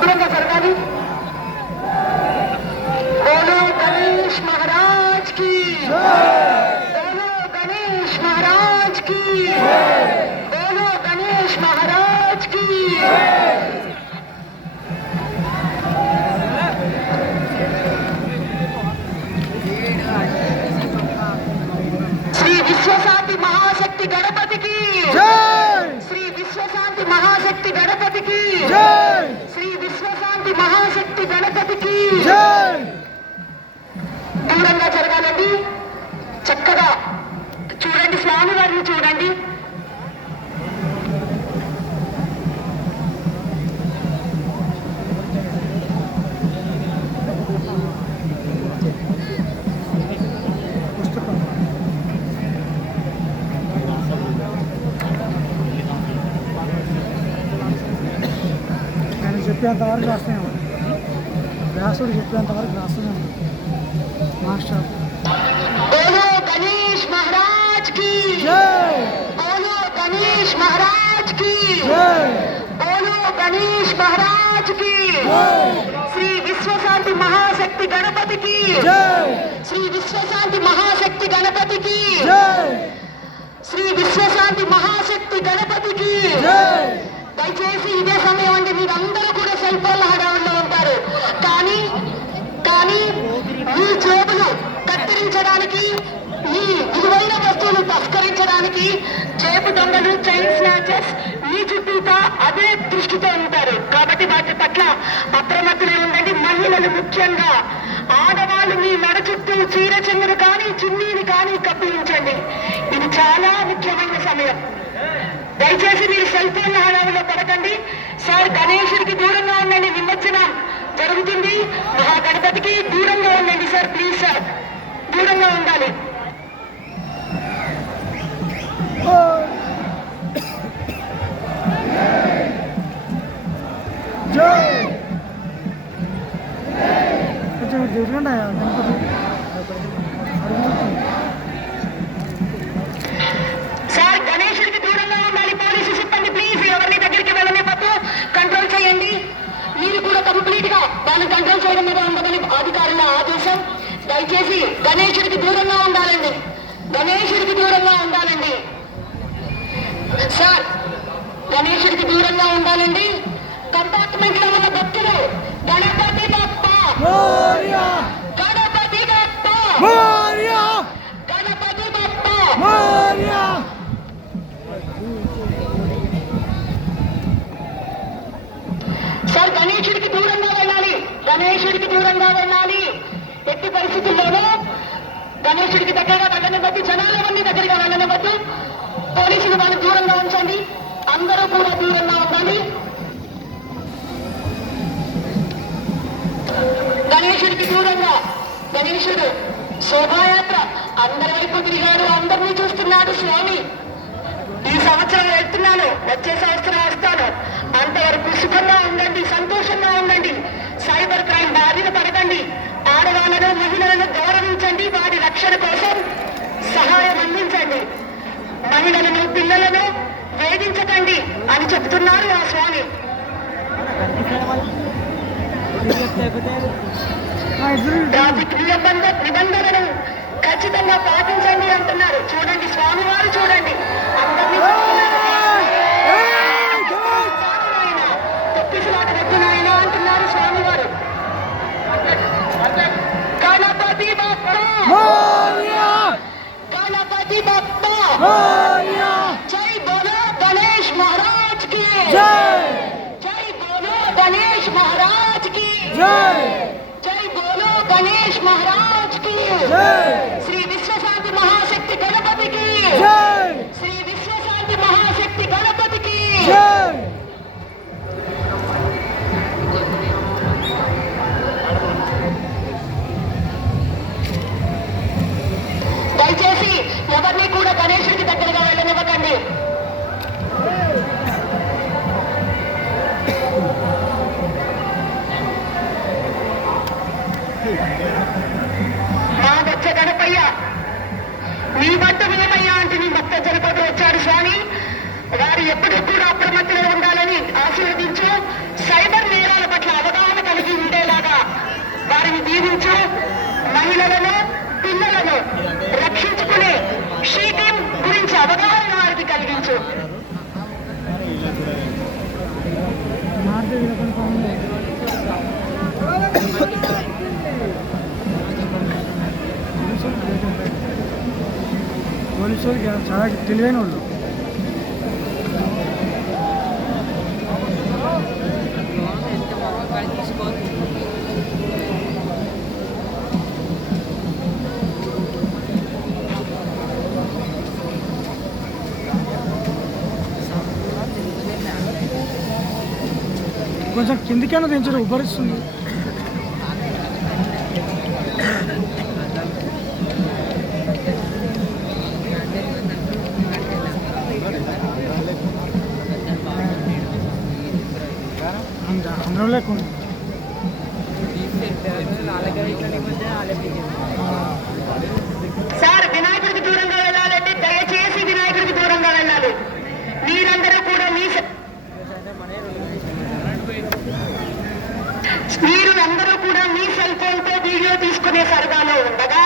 దూరంగా జరగాలి. బోలో గణేష్ మహారాజ్ కి, బోలో గణేష్ మహారాజ్ కి, బోలో గణేష్ మహారాజ్ కి. శ్రీ విశ్వశాంతి మహాశక్తి గణపతికి, శ్రీ విశ్వశాంతి మహాశక్తి గణపతికి, శ్రీ విశ్వశాంతి మహాశక్తి గణపతికి. దూరంగా జరగాలండి. చక్కగా చూడండి, స్వామి వారిని చూడండి. చెప్పేంతవరకు రాస్తున్నాము, వ్యాసుడు చెప్పేంతవరకు రాస్తున్నాము మాస్టర్. బోలో గణేష్ మహారాజ్ కి, బోలో గణేష్ మహారాజ్ కి, బోలో గణేష్ మహారాజ్ కి. శ్రీ విశ్వశాంతి మహాశక్తి గణపతికి, శ్రీ విశ్వశాంతి మహాశక్తి గణపతికి, శ్రీ విశ్వశాంతి మహాశక్తి గణపతికి. దయచేసి ఇదే సమయం అండి, మీరందరూ కూడా సెల్ ఫోన్ల హడావుల్లో ఉంటారు. కానీ కానీ మీ జేబులు కత్తిరించడానికి, మీ విలువైన వస్తువులు తస్కరించడానికి జేబు దొంగలు, చైన్ స్నాచర్స్ మీ చుట్టూతా అదే దృష్టితో ఉంటారు. కాబట్టి వాటి పట్ల అప్రమత్తులు ఉండండి. మహిళలు ముఖ్యంగా, ఆడవాళ్ళు మీ మెడ చుట్టూ చీర చెంగును కానీ చున్నీని కానీ కప్పిరించండి. ఇది చాలా ముఖ్యమైన సమయం. దయచేసి మీరు సెల్ ఫోన్ హడావులో పడకండి. సార్, గణేశుడికి దూరంగా ఉండండి. నిమజ్జనం జరుగుతుంది. మహాగణపతికి దూరంగా ఉండండి సార్, ప్లీజ్ సార్, దూరంగా ఉండాలి. సార్, గణేశుడికి దూరంగా ఉండాలి. పోలీసు సిబ్బంది ప్లీజ్ ఎవరిని దగ్గరికి వెళ్ళనివ్వద్దు, కంట్రోల్ చేయండి. మీరు కూడా కంప్లీట్ గా దాన్ని కంట్రోల్ చేయడం మీద ఉండదని అధికారుల ఆదేశం. దయచేసి గణేశుడికి దూరంగా ఉండాలండి, గణేశుడికి దూరంగా ఉండాలండి. సార్, గణేశుడికి దూరంగా ఉండాలండి. కంపార్ట్మెంట్ లో ఉన్న భక్తులు గణపతి బప్ప, గణపతి బప్ప, గణపతి బప్ప. సార్, గణేశుడికి దూరంగా వెళ్ళాలి, గణేశుడికి దూరంగా వెళ్ళాలి. ఎట్టి పరిస్థితుల్లోనూ గణేశుడికి దగ్గరగా వెళ్ళనివ్వద్దు, జనాల మంది దగ్గరగా వెళ్ళనివ్వద్దు. పోలీసులు వాళ్ళు దూరంగా ఉంచండి, అందరూ కూడా దూరంగా ఉండాలి. గణేశుడికి దూరంగా. గణేశుడు శోభాయాత్ర అందరి వైపు తిరిగాడు, అందరినీ చూస్తున్నాడు స్వామి. ఈ సంవత్సరం వెళ్తున్నాను, వచ్చే సంవత్సరం వస్తాను. అంతవరకు సుఖంగా ఉండండి, సంతోషంగా ఉండండి. సైబర్ క్రైమ్ బాధిన పడకండి. ఆడవాళ్ళను, మహిళలను గౌరవించండి. వారి రక్షణ కోసం సహాయం అందించండి. మహిళలను, పిల్లలను వేధించకండి అని చెప్తున్నారు ఆ స్వామి. ట్రాఫిక్ నిబంధనలను ఖచ్చితంగా పాటించండి అంటున్నారు. చూడండి స్వామివారు, చూడండి అందరినీ తొక్కిసలాట వద్దునాయన అంటున్నారు స్వామివారు. గణపతి బప్ప, గణపతి బప్ప. జై బోలో గణేష్ మహారాజ్ కి, జై బోలో గణేష్ మహారాజ్ కి, జై బోలో గణేష్ మహారాజ్ కి. శ్రీ విశ్వశాంతి మహాశక్తి గణపతికి, శ్రీ విశ్వశాంతి మహాశక్తి గణపతికి. దయచేసి ఎవరిని కూడా గణేశుడికి దగ్గరగా వెళ్ళనివ్వకండి. మా వచ్చ గణపయ్య, నీ భక్త మేమయ్యా అంటే నీ భక్త జనపద కూడా అప్రమత్తంగా ఉండాలని ఆశీర్వదించు. సైబర్ నేరాల పట్ల అవగాహన కలిగి ఉండేలాగా వారిని దీవించు. మహిళలను, పిల్లలను రక్షించుకునే షీటీం గురించి అవగాహన వారికి కలిగించు. పోలీసులు చాలా తెలివైన వాళ్ళు. కొంచెం కిందికైనా దించడం ఉబ్బరిస్తుంది. అందరం లేకుండా సార్, వినాయకుడికి దూరంగా వెళ్ళాలంటే దయచేసి వినాయకుడికి దూరంగా వెళ్ళాలి. మీరందరూ కూడా మీ సెల్ ఫోన్ తో వీడియో తీసుకునే సరదాలో ఉండగా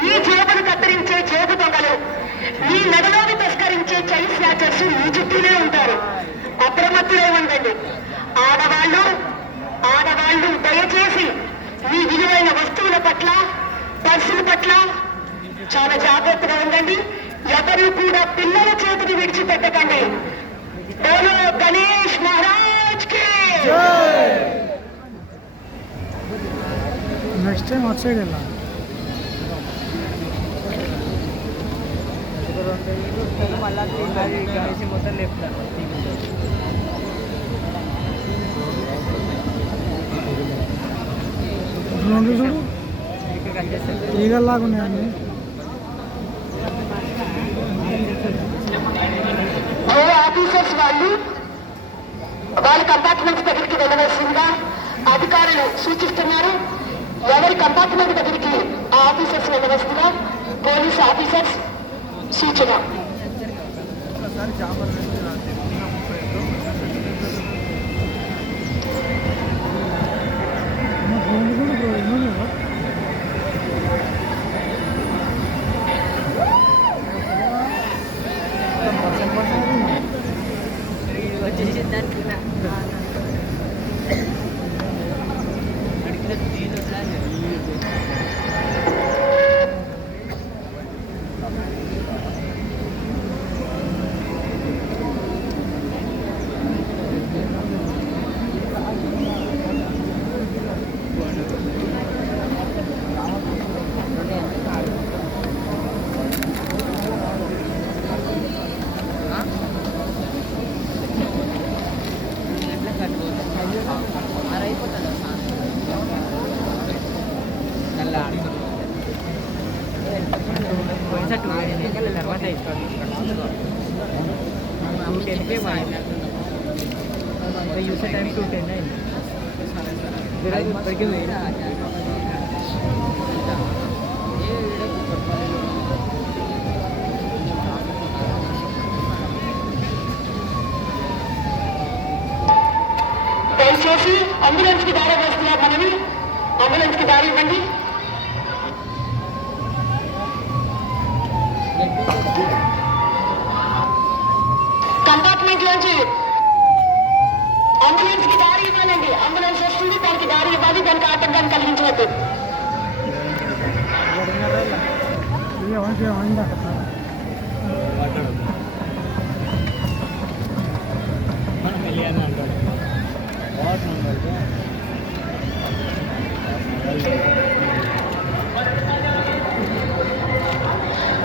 మీ జేబును కత్తిరించే జేబు దొంగలు, మీ మెడలోని తస్కరించే చైన్ స్నాచర్స్ మీ చుట్టూనే ఉంటారు. అప్రమత్తులై ఉండండి. ఆడవాళ్ళు దయచేసి మీ విలువైన వస్తువుల పట్ల, పర్సుల పట్ల చాలా జాగ్రత్తగా ఉండండి. ఎవరు కూడా పిల్లల చేతిని విడిచిపెట్టకండి. బోలో గణేష్ మహారాజ్ కి. నెక్స్ట్ టైం అటు సైడ్ వెళ్ళాలి. మొత్తం లెఫ్ట్ రెండు చూడు ఈగల్లాగా ఉన్నాయండి. ఆఫీసర్స్ వాళ్ళ కంపార్ట్మెంట్స్ దగ్గరికి వెళ్ళవలసిందిగా అధికారులు సూచిస్తున్నారు. ఎవరి కంపార్ట్మెంట్ దగ్గరికి ఆ ఆఫీసర్స్ వెళ్ళవలసిందిగా పోలీస్ ఆఫీసర్స్ సూచన. తర్వాత యూసే టైం 2:10 అయింది. ఇప్పటికీ దయచేసి అంబులెన్స్ కి దారి వేస్తున్నారు. మనవి అంబులెన్స్ కి దారి ఇవ్వండి. కంపార్ట్మెంట్ లోంచి అంబులెన్స్ కి దారి ఇవ్వాలండి. అంబులెన్స్ వస్తుంది, దానికి దారి ఇవ్వాలి, దానికి ఆటంకాన్ని కలిగించవద్దు.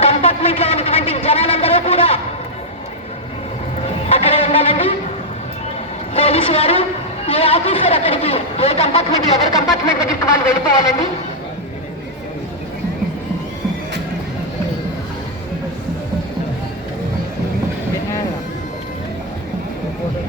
కంపార్ట్మెంట్ లో ఉన్నటువంటి జనాలందరూ కూడా అక్కడే ఉండాలండి. పోలీసు వారు, ఏ ఆఫీసర్ అక్కడికి, ఏ కంపార్ట్మెంట్, ఎవరి కంపార్ట్మెంట్ దగ్గరికి వాళ్ళు వెళ్ళిపోవాలండి. ఫోటో